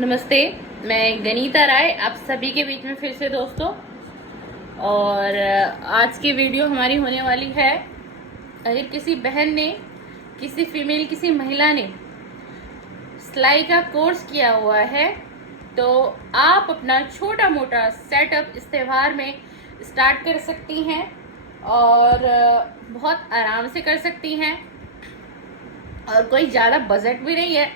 नमस्ते। मैं गनीता राय आप सभी के बीच में फिर से दोस्तों। और आज की वीडियो हमारी होने वाली है, अगर किसी बहन ने, किसी महिला ने सिलाई का कोर्स किया हुआ है तो आप अपना छोटा मोटा सेटअप इस त्यौहार में स्टार्ट कर सकती हैं और बहुत आराम से कर सकती हैं। और कोई ज़्यादा बजट भी नहीं है,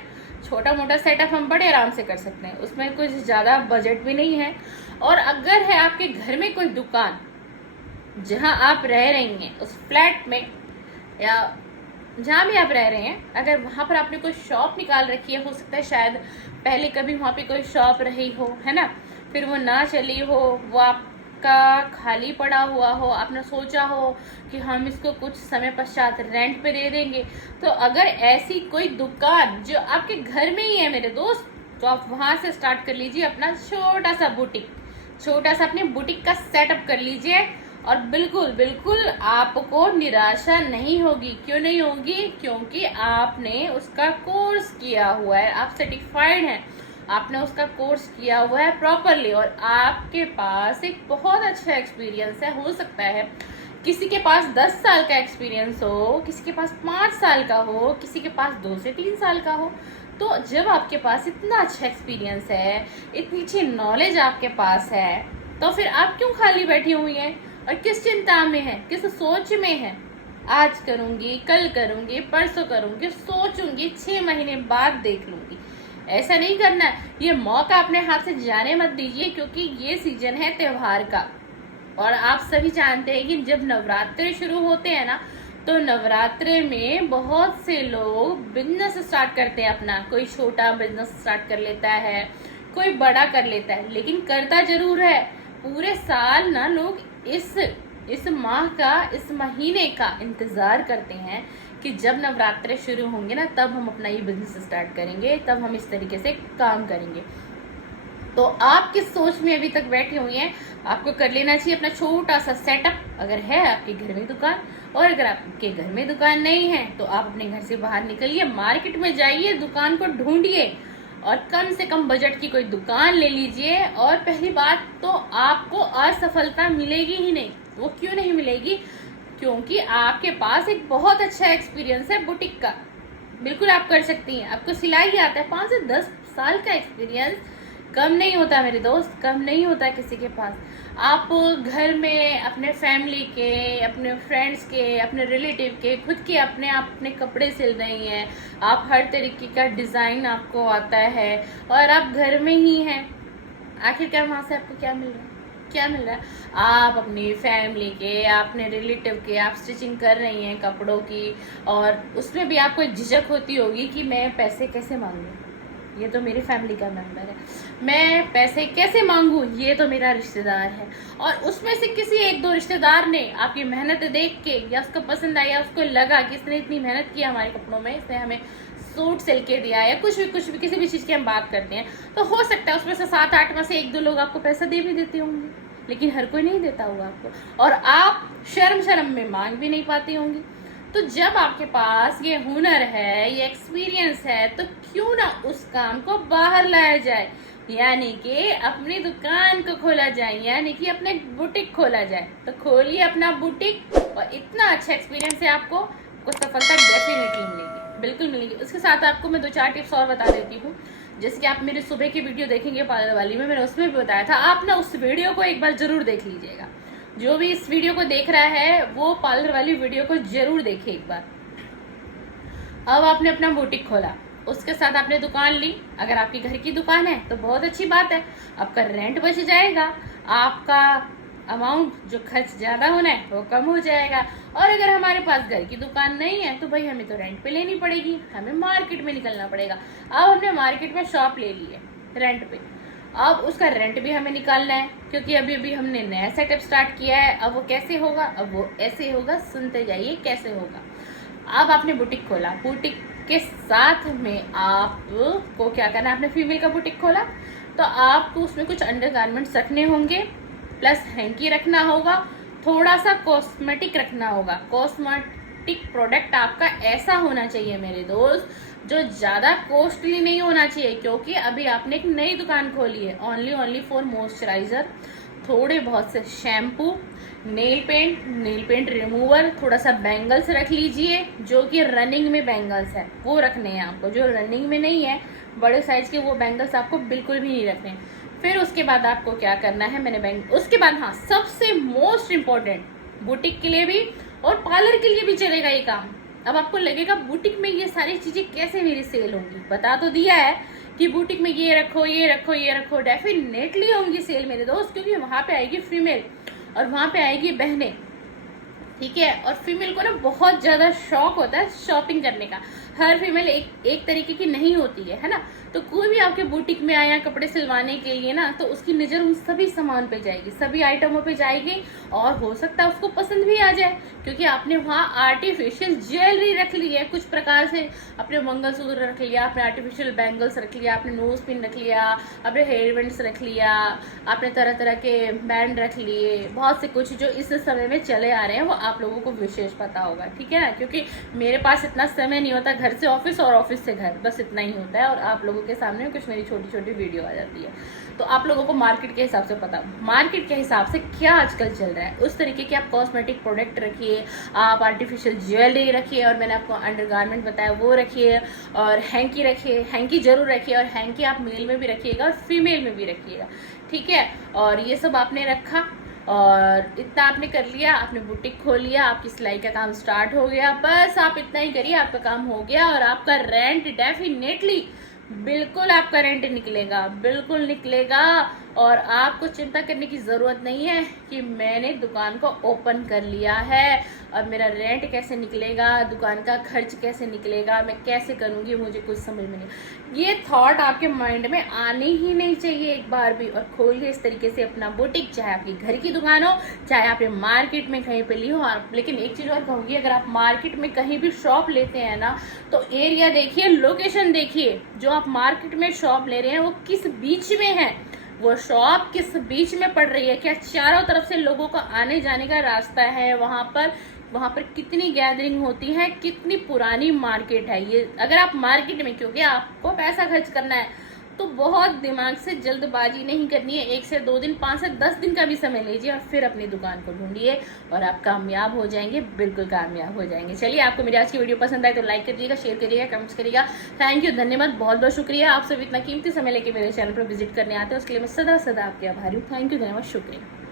छोटा मोटा सेटअप हम बड़े आराम से कर सकते हैं, उसमें कुछ ज़्यादा बजट भी नहीं है। और अगर है आपके घर में कोई दुकान जहां आप रह रही हैं, उस फ्लैट में या जहां भी आप रह रहे हैं, अगर वहां पर आपने कोई शॉप निकाल रखी है, हो सकता है शायद पहले कभी वहां पे कोई शॉप रही हो, है ना, फिर वो ना चली हो, वो आपका खाली पड़ा हुआ हो, आपने सोचा हो कि हम इसको कुछ समय पश्चात रेंट पे दे देंगे। तो अगर ऐसी कोई दुकान जो आपके घर में ही है मेरे दोस्त, तो आप वहां से स्टार्ट कर लीजिए अपना छोटा सा बुटीक, छोटा सा अपने बुटीक का सेटअप कर लीजिए। और बिल्कुल बिल्कुल आपको निराशा नहीं होगी। क्यों नहीं होगी? क्योंकि आपने उसका कोर्स किया हुआ है, आप सर्टिफाइड हैं, आपने उसका कोर्स किया हुआ है प्रॉपरली, और आपके पास एक बहुत अच्छा एक्सपीरियंस है। हो सकता है किसी के पास 10 साल का एक्सपीरियंस हो, किसी के पास 5 साल का हो, किसी के पास 2 से 3 साल का हो। तो जब आपके पास इतना अच्छा एक्सपीरियंस है, इतनी अच्छी नॉलेज आपके पास है, तो फिर आप क्यों खाली बैठी हुई हैं और किस चिंता में है, किस सोच में है? आज करूंगी, कल करूंगी, परसों करूंगी, सोचूंगी, 6 महीने बाद देख लूंगी। ऐसा नहीं करना। ये मौका अपने हाथ से जाने मत दीजिए, क्योंकि ये सीजन है त्योहार का। और आप सभी जानते हैं कि जब नवरात्रे शुरू होते हैं ना, तो नवरात्रे में बहुत से लोग बिजनेस स्टार्ट करते हैं अपना। कोई छोटा बिजनेस स्टार्ट कर लेता है, कोई बड़ा कर लेता है, लेकिन करता जरूर है। पूरे साल ना लोग इस माह का, इस महीने का इंतजार करते हैं कि जब नवरात्रे शुरू होंगे ना, तब हम अपना ये बिजनेस स्टार्ट करेंगे, तब हम इस तरीके से काम करेंगे। तो आप किस सोच में अभी तक बैठी हुई हैं? आपको कर लेना चाहिए अपना छोटा सा सेटअप, अगर है आपके घर में दुकान। और अगर आपके घर में दुकान नहीं है तो आप अपने घर से बाहर निकलिए, मार्केट में जाइए, दुकान को ढूंढिए और कम से कम बजट की कोई दुकान ले लीजिए। और पहली बात तो आपको असफलता मिलेगी ही नहीं। वो क्यों नहीं मिलेगी? क्योंकि आपके पास एक बहुत अच्छा एक्सपीरियंस है बुटीक का। बिल्कुल आप कर सकती हैं। आपको सिलाई आता है, 5 से 10 साल का एक्सपीरियंस कम नहीं होता मेरे दोस्त, कम नहीं होता किसी के पास। आप घर में अपने फैमिली के, अपने फ्रेंड्स के, अपने रिलेटिव के, खुद के अपने आप अपने कपड़े सिल रही हैं, आप हर तरीके का डिज़ाइन आपको आता है और आप घर में ही हैं। आखिरकार वहाँ से आपको क्या मिल रहा है? क्या मिल रहा है? आप अपनी फैमिली के, अपने रिलेटिव के आप स्टिचिंग कर रही हैं कपड़ों की, और उसमें भी आपको एक झिझक होती होगी कि मैं पैसे कैसे मांगूँ, ये तो मेरी फैमिली का मेंबर है, मैं पैसे कैसे मांगू, ये तो मेरा रिश्तेदार है। और उसमें से किसी 1-2 रिश्तेदार ने आपकी मेहनत देख के, या उसको पसंद आया, उसको लगा कि इसने इतनी मेहनत की हमारे कपड़ों में, इसने हमें सूट सिल के दिया, या कुछ भी किसी भी चीज़ की हम बात करते हैं, तो हो सकता है उसमें से 7-8 में से 1-2 लोग आपको पैसा दे भी देते होंगे, लेकिन हर कोई नहीं देता होगा आपको, और आप शर्म में मांग भी नहीं पाती होंगी। तो जब आपके पास ये हुनर है, ये एक्सपीरियंस है, तो क्यों ना उस काम को बाहर लाया जाए, यानी कि अपनी दुकान को खोला जाए, यानी कि अपने बुटीक खोला जाए। तो खोलिए अपना बुटीक, और इतना अच्छा एक्सपीरियंस है आपको सफलता डेफिनेटली मिलेगी, बिल्कुल मिलेगी। उसके साथ आपको मैं 2-4 टिप्स और बता देती हूँ। जैसे कि आप मेरे सुबह की वीडियो देखेंगे पार्लर वाली में, मैंने उसमें भी बताया था, आप ना उस वीडियो को एक बार जरूर देख लीजिएगा। जो भी इस वीडियो को देख रहा है वो पार्लर वाली वीडियो को जरूर देखे एक बार। अब आपने अपना बुटीक खोला, उसके साथ आपने दुकान ली। अगर आपकी घर की दुकान है तो बहुत अच्छी बात है, आपका रेंट बच जाएगा, आपका अमाउंट जो खर्च ज़्यादा होना है वो कम हो जाएगा। और अगर हमारे पास घर की दुकान नहीं है तो भाई हमें तो रेंट पे लेनी पड़ेगी, हमें मार्केट में निकलना पड़ेगा। अब हमने मार्केट में शॉप ले ली है रेंट पे, अब उसका रेंट भी हमें निकालना है, क्योंकि अभी अभी हमने नया सेटअप स्टार्ट किया है। अब वो कैसे होगा? अब वो ऐसे होगा, सुनते जाइए कैसे होगा। अब आपने बुटीक खोला, बुटीक के साथ में आपको क्या करना है? आपने फीमेल का बुटीक खोला तो आपको उसमें कुछ अंडरगारमेंट्स रखने होंगे, प्लस हैंकी रखना होगा, थोड़ा सा कॉस्मेटिक रखना होगा। बुटीक प्रोडक्ट आपका ऐसा होना चाहिए मेरे दोस्त, जो ज़्यादा कॉस्टली नहीं होना चाहिए, क्योंकि अभी आपने एक नई दुकान खोली है। ओनली फॉर मॉइस्चराइजर, थोड़े बहुत से शैम्पू, नेल पेंट रिमूवर, थोड़ा सा बैंगल्स रख लीजिए, जो कि रनिंग में बैंगल्स है वो रखने हैं आपको। जो रनिंग में नहीं है बड़े साइज के, वो बैंगल्स आपको बिल्कुल भी नहीं रखने। फिर उसके बाद आपको क्या करना है, उसके बाद हाँ, सबसे मोस्ट इम्पोर्टेंट, बुटीक के लिए भी और पार्लर के लिए भी चलेगा ये काम। अब आपको लगेगा बुटीक में ये सारी चीजें कैसे मेरी सेल होंगी, बता तो दिया है कि बुटीक में ये रखो ये रखो ये रखो, डेफिनेटली होंगी सेल मेरे दोस्त, क्योंकि वहां पे आएगी फीमेल और वहां पे आएगी बहनें, ठीक है। और फीमेल को ना बहुत ज्यादा शौक होता है शॉपिंग करने का। हर फीमेल एक तरीके की नहीं होती है ना। तो कोई भी आपके बुटीक में आया कपड़े सिलवाने के लिए ना, तो उसकी नजर उन सभी सामान पे जाएगी, सभी आइटमों पे जाएगी, और हो सकता है उसको पसंद भी आ जाए, क्योंकि आपने वहाँ आर्टिफिशियल ज्वेलरी रख ली है कुछ प्रकार से। आपने मंगलसूत्र रख लिया, आपने आर्टिफिशियल बैंगल्स रख लिया, आपने नोज पिन रख लिया, आपने हेयर बैंड्स रख लिया, आपने तरह तरह के बैंड रख लिए, बहुत से कुछ जो इस समय में चले आ रहे हैं, वो आप लोगों को विशेष पता होगा, ठीक है ना। क्योंकि मेरे पास इतना समय नहीं होता, घर से ऑफिस और ऑफिस से घर, बस इतना ही होता है, और आप लोगों के सामने कुछ मेरी छोटी छोटी वीडियो आ जाती है। तो आप लोगों को मार्केट के हिसाब से पता, मार्केट के हिसाब से क्या आजकल चल रहा है, उस तरीके के आप कॉस्मेटिक प्रोडक्ट रखिए, आप आर्टिफिशियल ज्वेलरी रखिए, और मैंने आपको अंडरगारमेंट बताया वो रखिए, और हैंकी रखिए, हैंकी जरूर रखिए, और हैंकी आप मेल में भी रखिएगा और फीमेल में भी रखिएगा, ठीक है। और ये सब आपने रखा, और इतना आपने कर लिया, आपने बुटीक खोल लिया, आपकी सिलाई का काम स्टार्ट हो गया, बस आप इतना ही करिए, आपका काम हो गया। और आपका रेंट डेफिनेटली, बिल्कुल आपका रेंट निकलेगा, बिल्कुल निकलेगा। और आपको चिंता करने की ज़रूरत नहीं है कि मैंने दुकान को ओपन कर लिया है और मेरा रेंट कैसे निकलेगा, दुकान का खर्च कैसे निकलेगा, मैं कैसे करूँगी, मुझे कुछ समझ में नहीं। ये थॉट आपके माइंड में आने ही नहीं चाहिए एक बार भी। और खोलिए इस तरीके से अपना बुटीक, चाहे आपकी घर की दुकान हो, चाहे आपने मार्केट में कहीं पे ली हो आप। लेकिन एक चीज़ और कहूँगी, अगर आप मार्केट में कहीं भी शॉप लेते हैं ना, तो एरिया देखिए, लोकेशन देखिए, जो आप मार्केट में शॉप ले रहे हैं वो किस बीच में है, वो शॉप किस बीच में पड़ रही है, क्या चारों तरफ से लोगों का आने जाने का रास्ता है, वहां पर कितनी गैदरिंग होती है, कितनी पुरानी मार्केट है ये। अगर आप मार्केट में, क्योंकि आपको पैसा खर्च करना है, तो बहुत दिमाग से जल्दबाजी नहीं करनी है, 1 से 2 दिन, 5 से 10 दिन का भी समय लीजिए और फिर अपनी दुकान को ढूंढिए, और आप कामयाब हो जाएंगे, बिल्कुल कामयाब हो जाएंगे। चलिए, आपको मेरी आज की वीडियो पसंद आए तो लाइक करिएगा, शेयर करिएगा, कमेंट्स करिएगा। थैंक यू, धन्यवाद, बहुत बहुत शुक्रिया। आप सभी इतना कीमती समय लेके मेरे चैनल पर विजिट करने आते हैं, उसके लिए मैं सदा सदा आपके आभारी हूँ। थैंक यू, धन्यवाद, शुक्रिया।